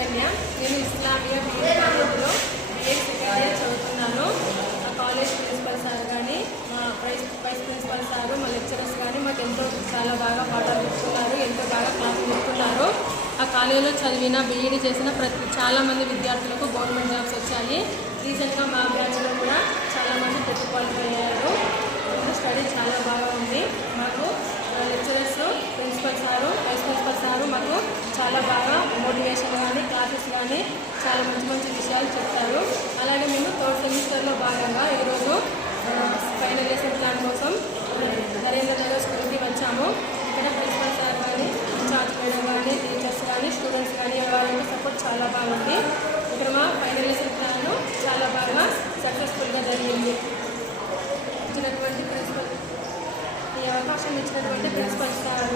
సుకన్య. నేను ఇస్లామియా బీఎడ్ కాలేజ్లో BEd second year చదువుతున్నాను. మా కాలేజ్ ప్రిన్సిపల్ సార్ కానీ, మా వైస్ ప్రిన్సిపల్ సారు, మా లెక్చరర్స్ కానీ మాకు చాలా బాగా పాఠాలు చెప్తున్నారు, ఎంతో బాగా క్లాసులు చెప్తున్నారు. ఆ కాలేజీలో చదివిన బీఈడీ చేసిన చాలామంది విద్యార్థులకు గవర్నమెంట్ జాబ్స్ వచ్చాయి. రీసెంట్గా మా బ్యాచ్లో కూడా చాలామంది క్వాలిఫై అయ్యారు. స్టడీ చాలా బాగా ఉంది. మాకు lecturers, principal sir, vice principal sir మాకు చాలా బాగా మోటివేషన్ కానీ, క్లాసెస్ కానీ చాలా మంచి మంచి విషయాలు చెప్తారు. అలాగే మేము థర్డ్ సెమిస్టర్లో భాగంగా ఈరోజు ఫైనల్ లెసన్ ప్లాన్ కోసం నరేంద్ర నగర్ స్కూల్కి వచ్చాము. ఇక్కడ ప్రిన్సిపల్ సార్ కానీ, ఇన్ఛార్జ్ మేడం కానీ, టీచర్స్ కానీ, స్టూడెంట్స్ కానీ వాళ్ళకి సపోర్ట్ చాలా బాగుంది. ఇక్కడ మా ఫైనల్ లెసన్ ప్లాన్ చాలా బాగా సక్సెస్ఫుల్గా జరిగింది. ఈ అవకాశం ఇచ్చినటువంటి ప్రిన్సిపల్ సార్